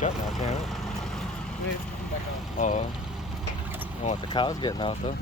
shut now, can't it? Back on. Oh. I don't want the cows getting out though.